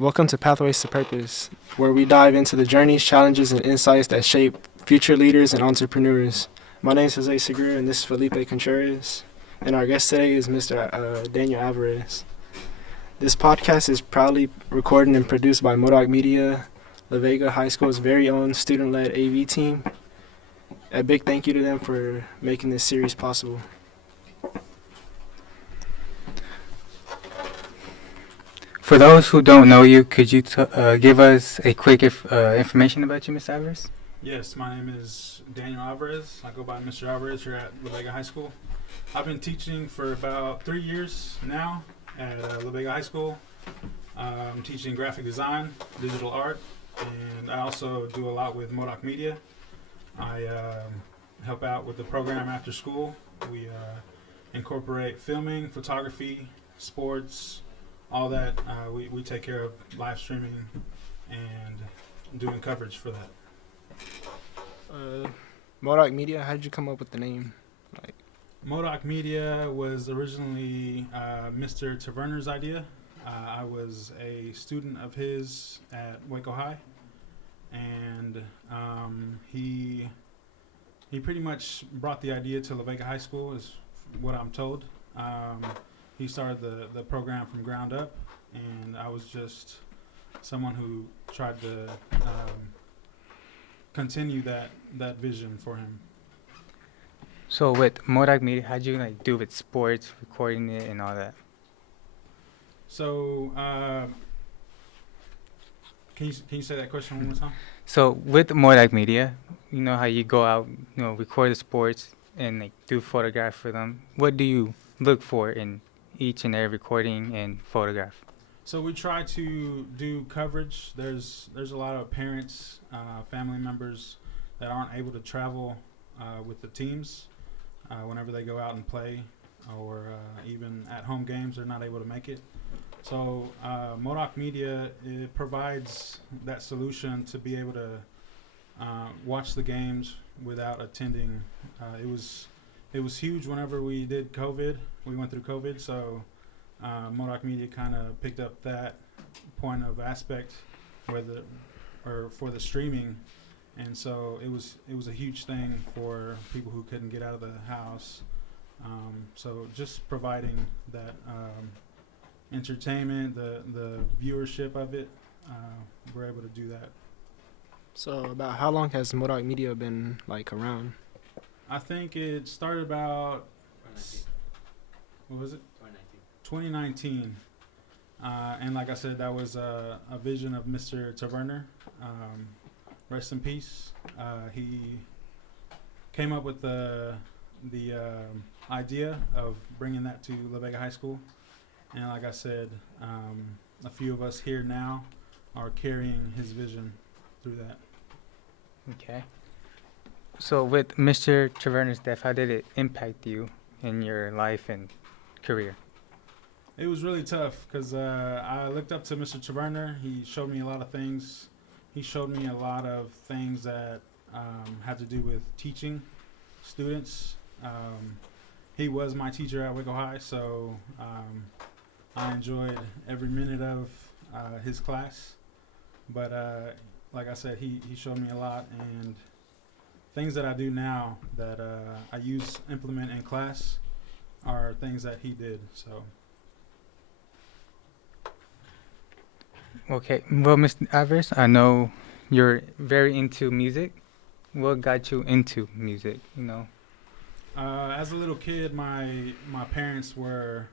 Welcome to Pathways to Purpose, where we dive into the journeys, challenges, and insights that shape future leaders and entrepreneurs. My name is Jose Segura, and this is Felipe Contreras. And our guest today is Mr. Daniel Alvarez. This podcast is proudly recorded and produced by Modoc Media, LaVega High School's very own student-led AV team. A big thank you to them for making this series possible. For those who don't know you, could you give us a quick information about you, Mr. Alvarez? Yes, my name is Daniel Alvarez. I go by Mr. Alvarez here at LaVega High School. I've been teaching for about 3 years now at LaVega High School. I'm teaching graphic design, digital art, and I also do a lot with Modoc Media. I help out with the program after school. We incorporate filming, photography, sports, all that. We take care of live streaming and doing coverage for that. Modoc Media, how did you come up with the name? Modoc Media was originally Mr. Taverner's idea. I was a student of his at Waco High, and he pretty much brought the idea to LaVega High School, is what I'm told. He started the program from ground up, and I was just someone who tried to continue that vision for him. So with Modoc Media, how'd you do with sports, recording it, and all that? So can you say that question one more time? So with Modoc Media, you know how you go out, record the sports and do photograph for them. What do you look for in each and every recording and photograph? So we try to do coverage. There's a lot of parents, family members that aren't able to travel with the teams whenever they go out and play, or even at home games, they're not able to make it. So Modoc Media, it provides that solution to be able to watch the games without attending. It was huge whenever we did COVID. We went through COVID, so Modoc Media kind of picked up that point of aspect for the streaming, and so it was a huge thing for people who couldn't get out of the house. So just providing that entertainment, the viewership of it, we're able to do that. So about how long has Modoc Media been around? I think it started about 2019. And like I said, that was a vision of Mr. Taverner. Rest in peace. He came up with the idea of bringing that to LaVega High School. And like I said, a few of us here now are carrying his vision through that. Okay. So with Mr. Taverner's death, how did it impact you in your life and career? It was really tough because I looked up to Mr. Taverner. He showed me a lot of things. He showed me a lot of things that had to do with teaching students. He was my teacher at Waco High, so I enjoyed every minute of his class. But like I said, he showed me a lot, and things that I do now that I implement in class are things that he did. So. Okay. Well, Mr. Alvarez, I know you're very into music. What got you into music? As a little kid, my parents were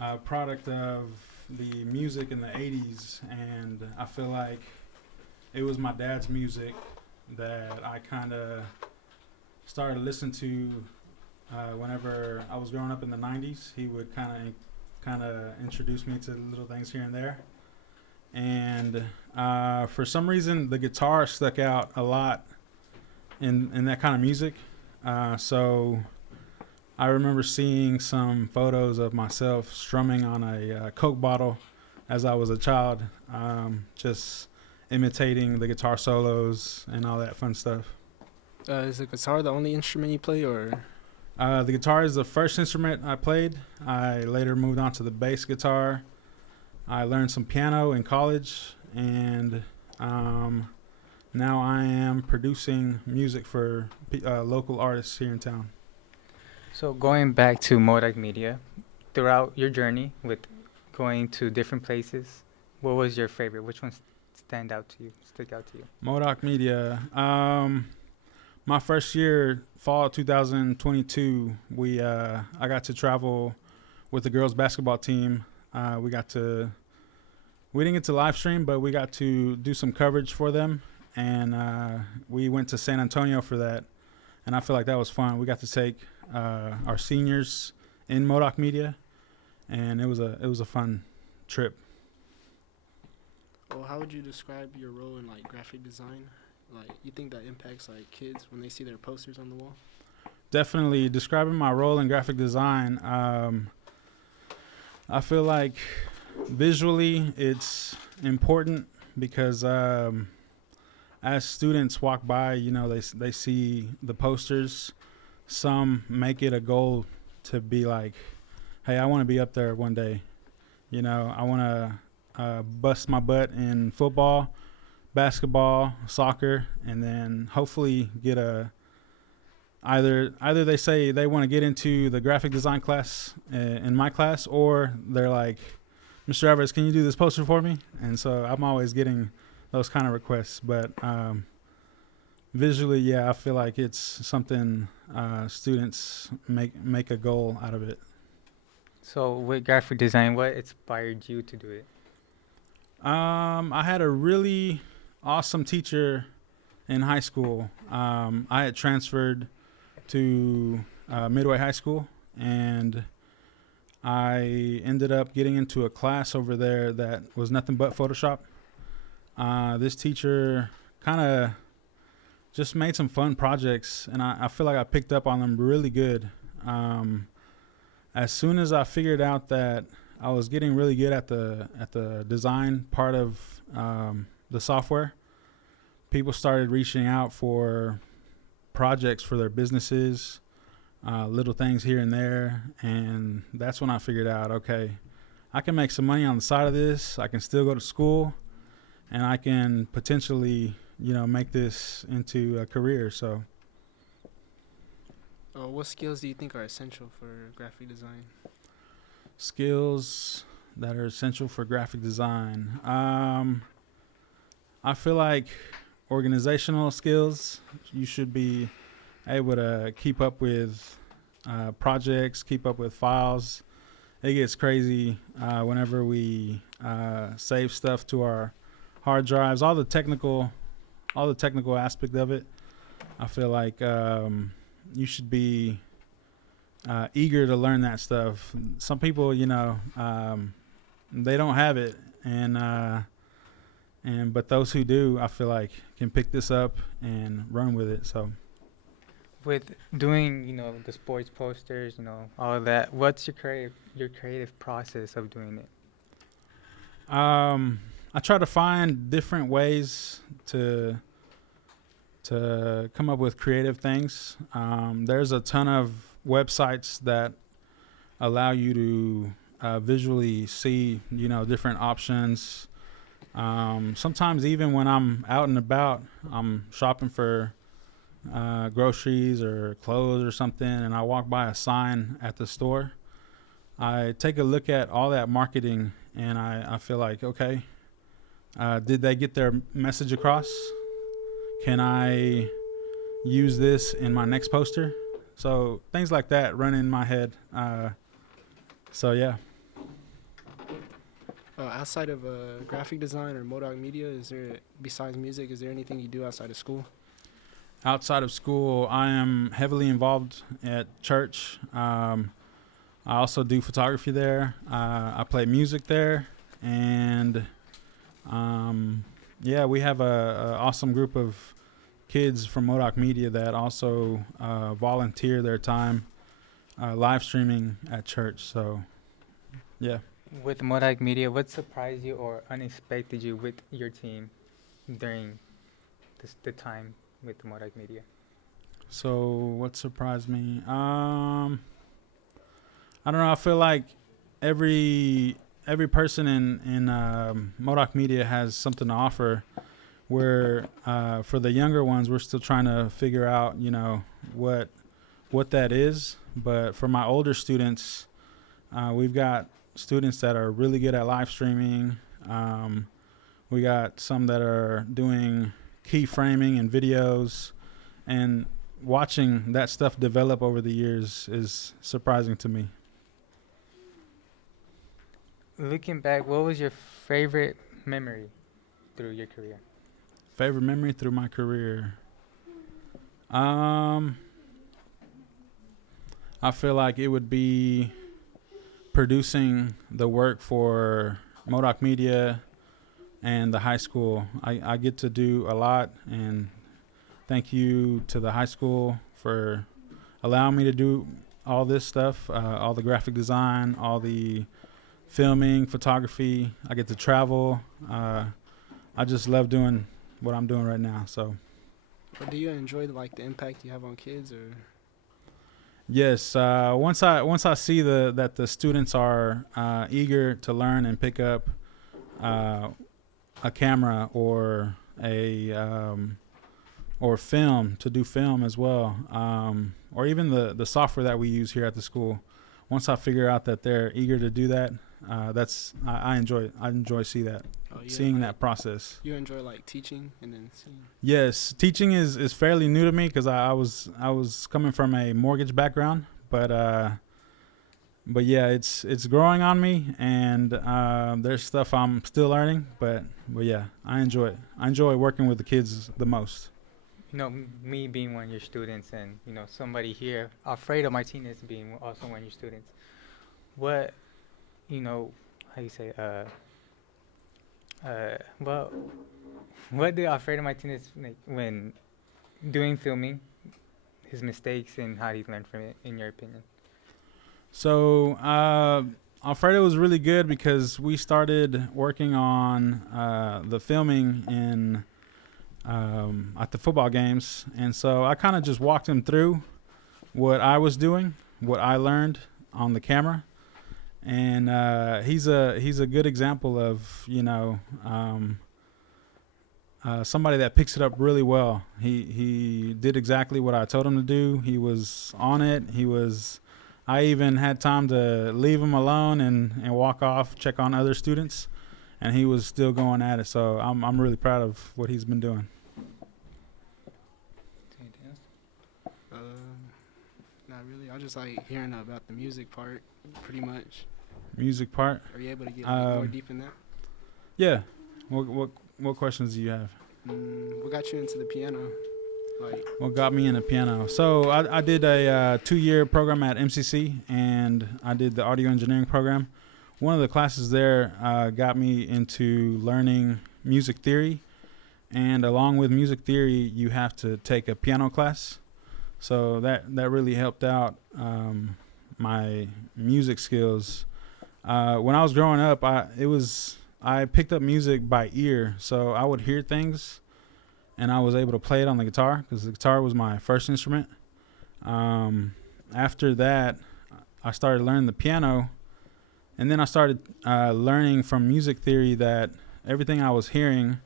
a product of the music in the 80s, and I feel like it was my dad's music that I kind of started to listen to whenever I was growing up in the 90s. He would kind of introduce me to little things here and there. And for some reason, the guitar stuck out a lot in that kind of music. So I remember seeing some photos of myself strumming on a Coke bottle as I was a child, just imitating the guitar solos and all that fun stuff. Is the guitar the only instrument you play, or? The guitar is the first instrument I played. I later moved on to the bass guitar. I learned some piano in college, and now I am producing music for local artists here in town. So going back to Modak Media, throughout your journey with going to different places, what was your favorite? Which one stand out to you? Stick out to you? Modoc Media. My first year, fall 2022, I got to travel with the girls basketball team. We didn't get to live stream, but we got to do some coverage for them, and we went to San Antonio for that. And I feel like that was fun. We got to take our seniors in Modoc Media, and it was a fun trip. Well, how would you describe your role in like graphic design? Like, you think that impacts like kids when they see their posters on the wall? Definitely describing my role in graphic design. I feel like visually it's important because as students walk by, they see the posters. Some make it a goal to be like, hey, I want to be up there one day. I want to bust my butt in football, basketball, soccer, and then hopefully get either they say they want to get into the graphic design class in my class, or they're like, Mr. Alvarez, can you do this poster for me? And so I'm always getting those kind of requests. But visually, yeah, I feel like it's something students make a goal out of it. So with graphic design, what inspired you to do it? I had a really awesome teacher in high school. I had transferred to Midway High School, and I ended up getting into a class over there that was nothing but Photoshop. This teacher kind of just made some fun projects, and I feel like I picked up on them really good. As soon as I figured out that I was getting really good at the design part of the software, people started reaching out for projects for their businesses, little things here and there, and that's when I figured out, okay, I can make some money on the side of this. I can still go to school, and I can potentially, make this into a career. So, What skills do you think are essential for graphic design? skills that are essential for graphic design. I feel like organizational skills. You should be able to keep up with projects, keep up with files. It gets crazy whenever we save stuff to our hard drives. All the technical aspect of it. I feel like you should be eager to learn that stuff. Some people, they don't have it, but those who do, I feel like, can pick this up and run with it. So, With doing, the sports posters, all of that, what's your creative process of doing it? I try to find different ways to come up with creative things. There's a ton of websites that allow you to visually see, different options. Sometimes even when I'm out and about, I'm shopping for groceries or clothes or something, and I walk by a sign at the store, I take a look at all that marketing, and I feel like, okay, did they get their message across? Can I use this in my next poster? So things like that run in my head. So yeah. Outside of graphic design or Modoc Media, besides music, is there anything you do outside of school? Outside of school, I am heavily involved at church. I also do photography there. I play music there, and we have a awesome group of kids from Modoc Media that also volunteer their time live streaming at church. So, yeah. With Modak Media, what surprised you or unexpected you with your team during the time with the Modak Media? So what surprised me? I don't know. I feel like every every person in Modoc Media has something to offer. Where for the younger ones, we're still trying to figure out, what that is. But for my older students, we've got students that are really good at live streaming. We got some that are doing keyframing and videos, and watching that stuff develop over the years is surprising to me. Looking back, what was your favorite memory through your career? Favorite memory through my career. I feel like it would be producing the work for Modoc Media and the high school. I get to do a lot, and thank you to the high school for allowing me to do all this stuff, all the graphic design, all the filming, photography. I get to travel. I just love doing what I'm doing right now. So, But do you enjoy the impact you have on kids, or? yes, once I see that the students are eager to learn and pick up a camera or or film, to do film as well, or even the software that we use here at the school. Once I figure out that they're eager to do that, I enjoy it. I enjoy seeing that process. You enjoy teaching and then seeing. Yes, teaching is fairly new to me because I was coming from a mortgage background, but yeah, it's growing on me, and there's stuff I'm still learning, but yeah, I enjoy it. I enjoy working with the kids the most. Me being one of your students, and somebody here, Alfredo Martinez being also one of your students. What, how you say, well, what did Alfredo Martinez when doing filming, his mistakes, and how did he learn from it, in your opinion? So Alfredo was really good because we started working on the filming in at the football games, and so I kind of just walked him through what I was doing, what I learned on the camera, and he's a good example of somebody that picks it up really well. He did exactly what I told him to do. He was on it. I even had time to leave him alone and walk off, check on other students, and he was still going at it. So I'm really proud of what he's been doing. Not really. I just like hearing about the music part, pretty much. Music part? Are you able to get more deep in that? Yeah. What questions do you have? What got you into the piano? What got me into piano? So I did a 2-year program at MCC, and I did the audio engineering program. One of the classes there got me into learning music theory, and along with music theory, you have to take a piano class. So that really helped out my music skills. When I was growing up, I picked up music by ear, so I would hear things, and I was able to play it on the guitar because the guitar was my first instrument. After that, I started learning the piano, and then I started learning from music theory that everything I was hearing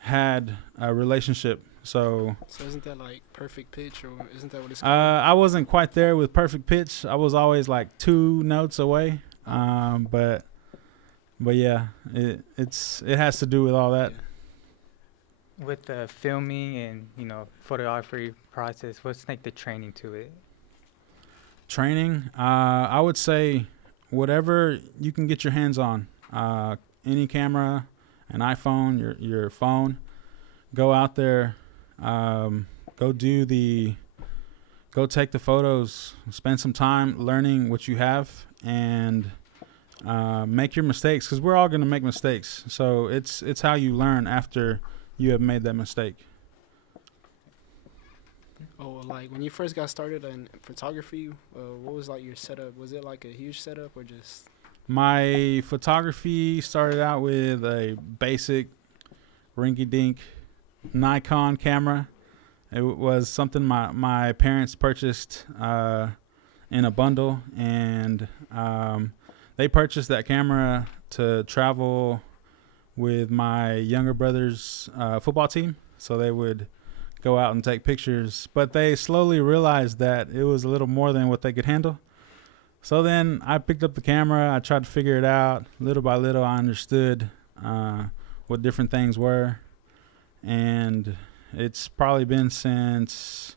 had a relationship. So isn't that perfect pitch, or isn't that what it's called? I wasn't quite there with perfect pitch. I was always 2 notes away. But yeah, it has to do with all that. Yeah. With the filming and photography process, what's the training to it? Training, I would say whatever you can get your hands on, any camera, an iPhone, your phone, go out there, go take the photos, spend some time learning what you have, and make your mistakes, because we're all going to make mistakes. So it's how you learn after you have made that mistake. Oh, when you first got started in photography, what was your setup? Was it a huge setup, or just? My photography started out with a basic rinky-dink Nikon camera. It was something my parents purchased in a bundle, and they purchased that camera to travel with my younger brother's football team. So they would go out and take pictures. But they slowly realized that it was a little more than what they could handle. So then I picked up the camera. I tried to figure it out. Little by little, I understood what different things were. And it's probably been since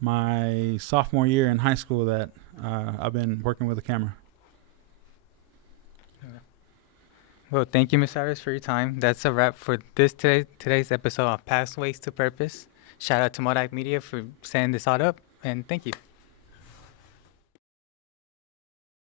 my sophomore year in high school that I've been working with a camera. Well, thank you, Ms. Alvarez, for your time. That's a wrap for today's episode of Pathways to Purpose. Shout out to Modak Media for setting this all up, and thank you.